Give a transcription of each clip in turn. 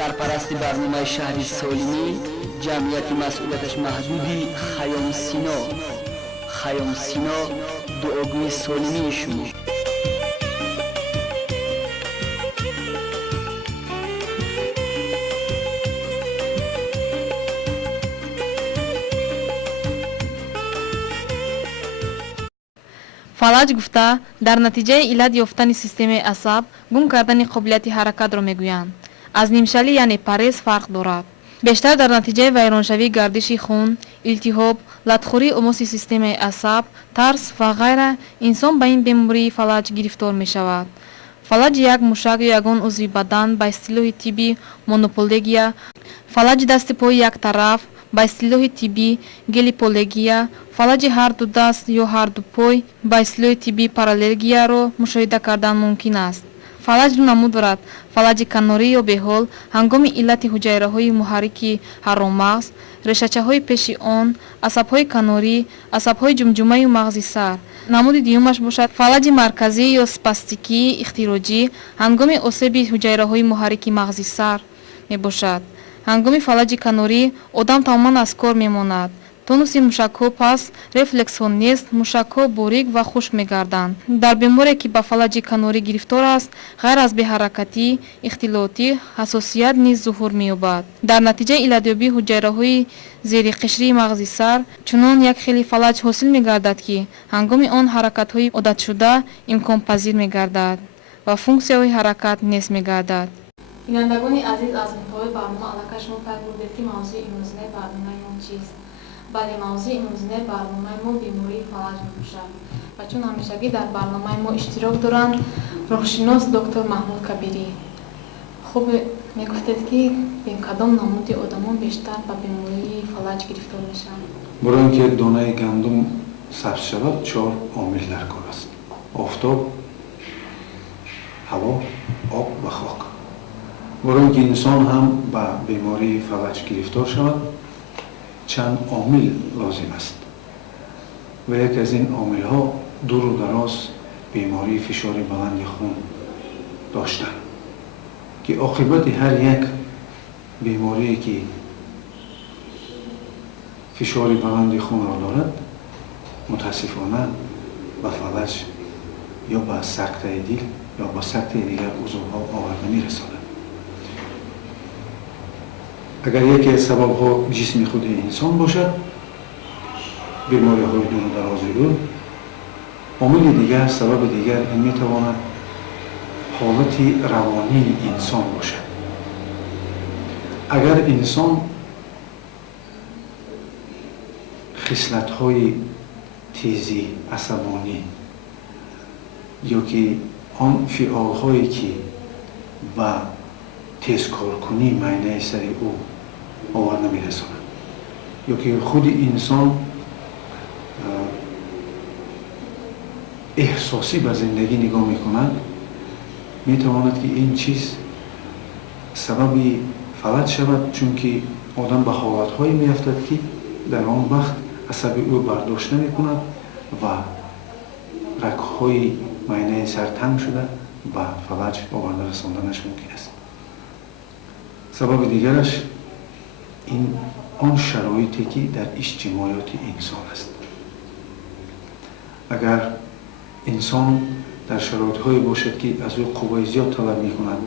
سرپرست برنامه شهری سالمی جمعیت مسئولیتش محدودی خیام سینا دعاگوی سالمی شما. فالج گفته در نتیجه علت یافتن سیستم عصب گم کردن قابلیت حرکت را میگویند. از نیمشلی یعنی پرهیز فرق دارد. بیشتر در نتیجه ویرانشوی گردش خون، التهاب، لطخوری اموس سیستم عصب، ترس و غیره انسان به این بیماری فالج گرفتار می شود. فالج یک موشک یا یگان عضو بدن به اصطلاح طبی مونوپولگیا، فالج دست پای یک طرف به اصطلاح طبی گلیپولگیا، فالج هر دو دست یا هر دو پای به اصطلاح طبی پارالگیا را مشاهده کردن ممکن است. فالج دو نمود دارد: فالج کناری یا بهول هنگام علت حجیره‌های محرک هرمغز، رشته‌های پیش آن، عصب‌های کناری، عصب‌های جمجمه و مغز سر. نمود دیومش باشد فالج مرکزی یا سپاستیکی اختراجی هنگام آسیب حجیره‌های محرک مغز سر می باشد. هنگام فالج کناری آدم تماما از کار میماند. تونوس موشک‌ها پس رفلکس ها نیست، موشک‌ها باریک و خشک می‌گردند. در بیماری که به فالج کناری گرفتار است، غیر از بی‌حرکتی، اختلاطی، حساسیت نیز ظهور می‌یابد. در نتیجه علتیابی حجیره‌های زیر قشری مغز سر چنان یک خیلی فالج حاصل می‌گردد که هنگام آن حرکت‌های عادت شده امکان پذیر می‌گردد و فونکسی‌های حرکت نیست می‌گردد. بینندگان عزیز، از انتهای برنامه علاقه شما فرمودید که موضوع امروزه برنامه ما چیست؟ بله، موضوع امروزه برنامه ما بیماری فالج میباشد و چون همیشگی در برنامه ما اشتراک دارند روحشناس دکتر محمود کبیری. خب میگفتید که به کدام نمود آدمان بیشتر به بیماری فالج گرفتار میشن؟ برای اینکه دانه گندم سبز شود 4 عامل در کار است: آفتاب، هوا، آب و خاک. برای اینکه انسان هم به بیماری فالج گرفتار شود چند عامل لازم است و یک از این عامل ها دور و دراز بیماری فشار بلند خون داشتن که عاقبت هر یک بیماری که فشار بلند خون را دارد متاسفانه به فالج یا به سکته دل یا به سکته دیگر عضوها آورده می‌رساند. اگر یکی از سبب‌ها جسم خود انسان باشد، بیماری‌های دور و درازی رو، عامل دیگر، سبب دیگر این می‌تواند حالت روانی انسان باشد. اگر انسان خصلت‌های تیزی، عصبانی یا که آن فعال‌هایی که و تیز کارکنی معنی سر او آورده می‌رساند یا که خود انسان احساسی به زندگی نگاه می‌کند، می‌تواند که این چیز سبب فلج شود، چون که آدم به حالت‌هایی می‌افتد که در آن وقت عصب او برداشت نمی‌کند و رگ‌های معنی سر تنگ شده و فلج آورده رساندنش ممکن است. سبب دیگرش این آن شرایطی که در اجتماعیات انسان است. اگر انسان در شرایط‌هایی باشد که از او قوه زیاد طلب می‌کند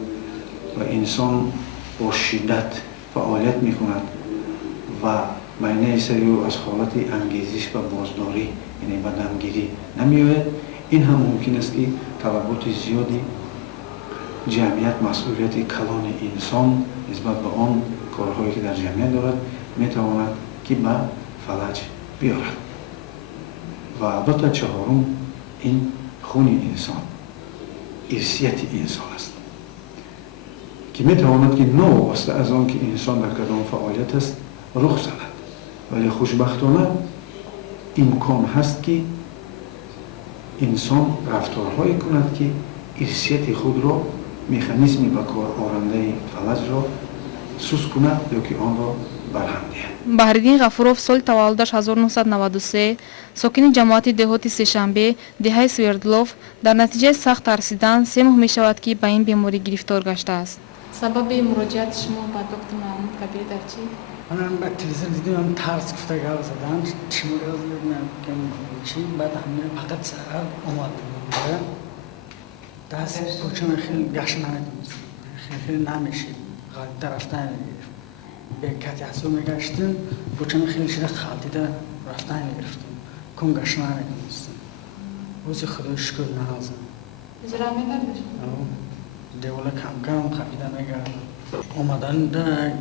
و انسان با شدت فعالیت می‌کند و معنی سری او از حالت انگیزش و بازداری یعنی به دمگیری نمی‌آید، این هم ممکن است که طلبات زیادی جمعیت مسئولیت کلان انسان نسبت به آن کارهایی که در جمعیت دارد میتواند که به فلج بیارد. و البته چهارم این خون انسان، ارثیت انسان است که میتواند که ناواسطه از آن که انسان در کدام فعالیت است رخ زند، ولی خوشبختانه امکان هست که انسان رفتارهایی کند که ارثیت خود را مکانیزمی به کار آورنده فلج را سوس کند یا که آن را برهم دهد. بهرالدین غفورов سال تولدش 1993 ساکن جماعت دهاتی سه‌شنبه دهه سوردلوف در نتیجه سخت ترسیدن 3 ماه می شود که به این بیماری گرفتار گشته است. сабаби муроҷиати шумо ба доктор маҳмуд кабирӣ дар чи? من با تلویزیون دیدم ترس گفتگو زدن چی میگه نمیگم چی بعد همه فقط سر اومد میگه دست بچم خیلی گشت نمیدونست خیلی نمیشید در رفتن به کتی حسو میگشتیم بچم خیلی شده خالدیده رفتن میگرفتیم کم گشت نمیدونستم روزی خدا شکر نهازم اجرا میکردش؟ دیوله کم کم خفیده میگه اومدن ده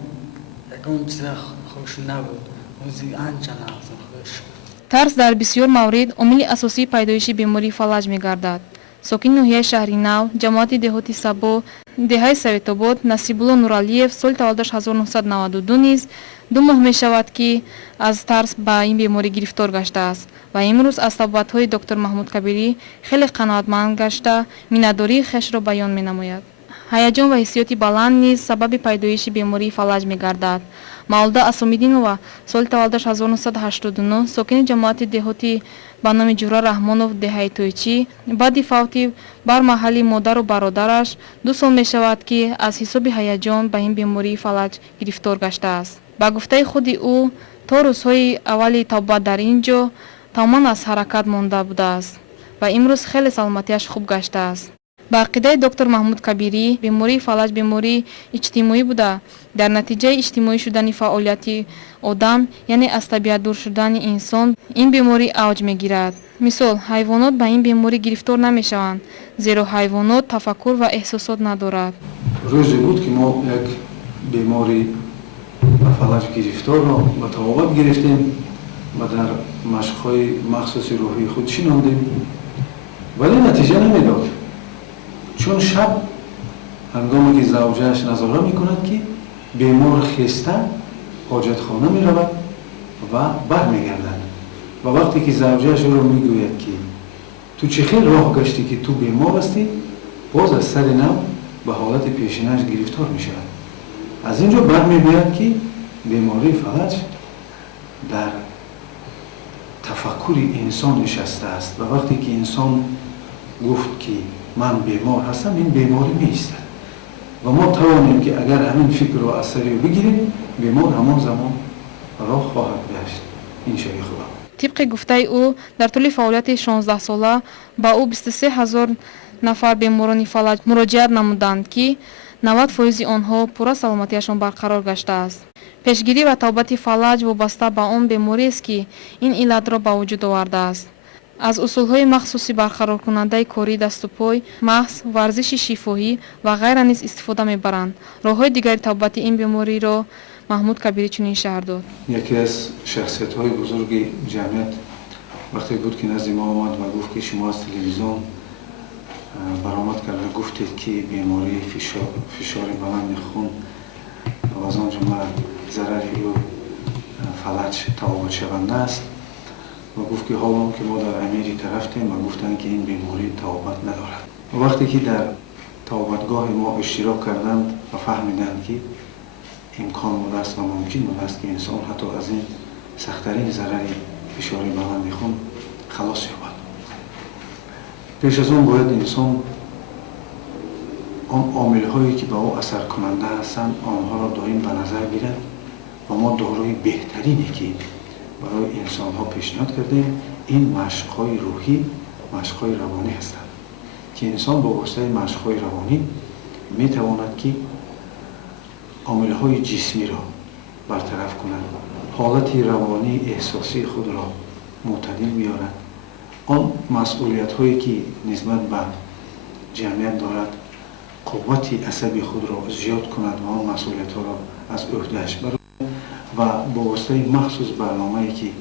یکم چیز خوش نبود روزی آنچه نهازم خدا شکر тарс дар бисёр маврид омили асосии пайдоиши бемории фалаҷ мегардад. сокини ноҳияи шаҳри нав, ҷамоати деҳоти сабо, деҳаи советобод Насибулло Нуралиев соли таваллудаш 1992 низ 2 моҳ мешавад ки аз тарс ба ин беморӣ гирифтор гаштааст ва имрӯз аз табобатҳои доктор Маҳмуд Кабирӣ хеле қаноатманд гашта миннатдории хешро баён менамояд. ҳаяҷон ва ҳиссиёти баланд низ сабаби пайдоиши бемории фалаҷ мегардад. маълуда асомиддинова соли таваллудаш 1989 сокини ҷамоати деҳотӣ ба номи ҷуҳра раҳмонов деҳаи тӯйчӣ баъди фавти бармаҳали модару бародараш 2 сол мешавад ки аз ҳисоби ҳаяҷон ба ин бемории фалаҷ гирифтор гаштааст. ба гуфтаи худи ӯ то рӯзҳои аввали тавбат дар ин ҷо тамоман аз ҳаракат монда будааст ва имрӯз хеле саломатиаш хуб гаштааст. ба ақидаи доктор Маҳмуд Кабирӣ бемории фалаҷ бемории иҷтимоӣ буда дар натиҷаи иҷтимоӣ шудани фаъолияти одам яъне аз табиат дур шудани инсон ин беморӣ авҷ мегирад. мисол ҳайвонот ба ин беморӣ гирифтор намешаванд зеро ҳайвонот тафаккур ва эҳсосот надорад. рӯзе буд ки мо як бемори ба фалаҷ гирифторро ба табобат гирифтем ва дар машқҳои махсуси рӯҳии худ шинондем вале натиҷа намедод. чун шаб ҳангоме ки завҷааш назора мекунад ки бемор хеста ҳоҷатхона меравад ва бармегардад ва вақте ки завҷааш ӯро мегӯяд ки ту чӣ хел роҳ гаштӣ ки ту бемор ҳастӣ боз аз сари нав ба ҳолати пешинааш гирифтор мешавад. аз ин ҷо бармегӯяд ки бемории фалаҷ дар тафаккури инсон нишастааст ва вақте ки инсон гуфт ки ман бемор ҳастам ин беморӣ меистад ва мо тавонем ки агар ҳамин фикрро аз сари ӯ бигирем бемор ҳамон замон роҳ хоҳад гашт иншои худо. тибқи гуфтаи ӯ дар тӯли фаъолияти 16-сола ба ӯ 23 000 нафар беморони фалаҷ муроҷиат намуданд ки 90% онҳо пурра саломатиашон барқарор гаштааст. пешгирӣ ва тавбати фалаҷ вобаста ба он бемориест ки ин иллатро ба вуҷуд овардааст. аз усулҳои махсуси барқароркунандаи кори дасту пой маҳз варзиши шифоҳӣ ва ғайра низ истифода мебаранд. роҳҳои дигари тавбати ин бемориро Маҳмуд Кабирӣ чунин шаҳр дод. яке аз шахсиятҳои бузурги ҷамъият вақте буд ки назди мо омад ва гуфт ки шумо аз телевизион баромад карда гуфтед ки бемории фишори баланди хун ва аз он ҷумла зарари ӯ фалаҷ табобатшаванда аст ва гуфт ки ҳолон ки мо дар Америка рафтем ва гуфтанд ки ин беморӣ табобат надорад. вақте ки дар табобатгоҳи мо иштирок карданд ва фаҳмиданд ки имкон будааст ва мумкин будааст ки инсон ҳатто аз ин сахттарин зарари фишори баланди хун халос ёбад. пеш аз он бояд инсон он омилҳое ки ба ӯ асаркунанда ҳастанд онҳоро доим ба назар гирад ва мо дорои беҳтарине ки барои инсонҳо пешниҳод кардем ин машқҳои рӯҳӣ машқҳои равонӣ ҳастанд ки инсон бо воситаи машқҳои равонӣ метавонад ки омилҳои ҷисмиро бартараф кунад ҳолати равонии эҳсосии худро мӯътадил биёрад он масъулиятҳое ки нисбат ба ҷамъият дорад қуввати асаби худро зиёд кунад ва он масъулиятҳоро аз ӯҳдааш барояд ва бо воситаи махсус барномае ки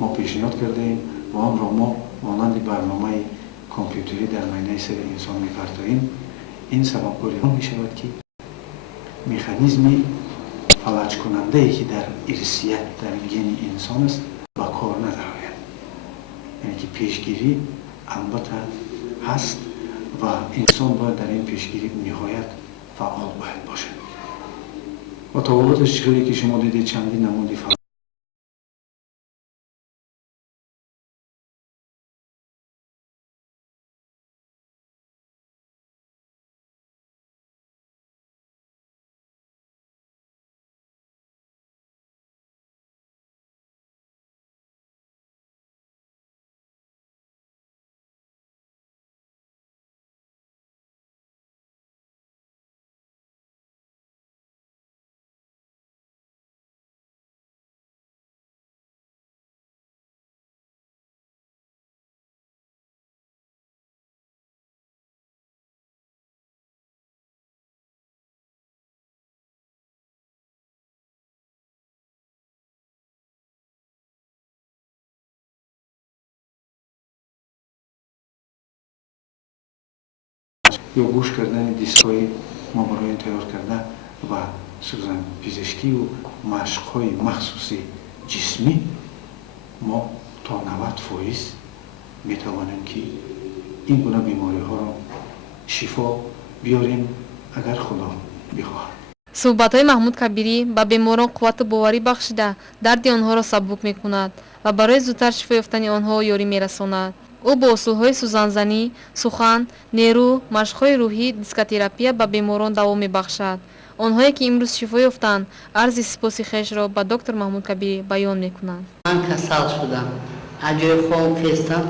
мо пешниҳод кардаем ва онро мо монанди барномаи компютерӣ дар майнаи сари инсон мепартоем ин сабабгори он мешавад ки механизми фалаҷкунандае ки дар ирсият дар гени инсон аст ба кор надарояд. яъне ки пешгирӣ албатта ҳаст ва инсон бояд дар ин пешгирӣ ниҳоят фаъол бояд бошад. ва табобаташ чихеле ки шумо дидед чандин намуди ё гӯш кардани дискҳои мо барои ин тайёр карда ва сӯзанпизишкию машқҳои махсуси ҷисмӣ мо то 90% метавонем ки ин гуна бемориҳоро шифо биёрем агар худо бихоҳад. суҳбатҳои маҳмуд кабирӣ ба беморон қуввату боварӣ бахшида дарди онҳоро сабук мекунад ва барои зудтар шифо ёфтани онҳо ёрӣ мерасонад. ӯ бо усулҳои сӯзанзанӣ, сухан, нерӯ, машқҳои рӯҳӣ, дискотерапия ба беморон даво мебахшад. онҳое ки имрӯз шифо ёфтанд арзи сипоси хешро ба доктор маҳмуд кабирӣ баён мекунанд. ман касал шудам, аз ҷои хом хестам,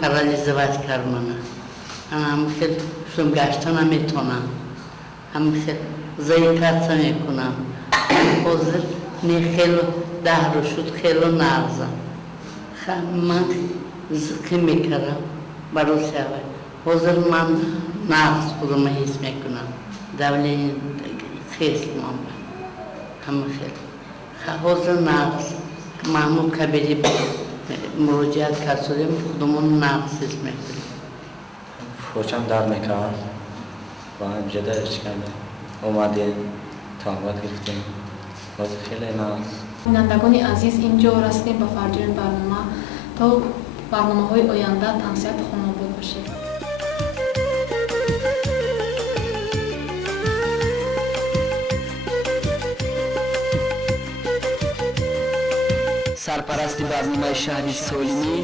парализовать кард мана. ҳамахел шум гашта наметонам, ҳамахел заикаца мекунам. ҳозир не хело 10 рӯз шуд хело нағзам. ман зиқӣ мекардам барои аввал. ҳозир ман нағз худамро ҳис мекунам. давление хест манда. ҳамахел. ҳозир нағз маҳмуд кабирӣ муроҷиат кард шудем, худамон нағз ҳис мекунем. فوچم درد میکرد و همینجا درش کردم اومدیم تاقت گرفتیم باز خیلی ناز. бинандагони азиз инҷо расидем ба фарҷои барнома. то барномаҳои оянда тавсияти хонобод бошед. سرپرست برنامه شهر سالمی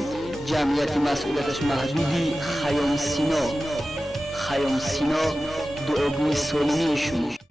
جمعیت مسئولیتش محدودی خیام سینا دعاگوی سالمی شما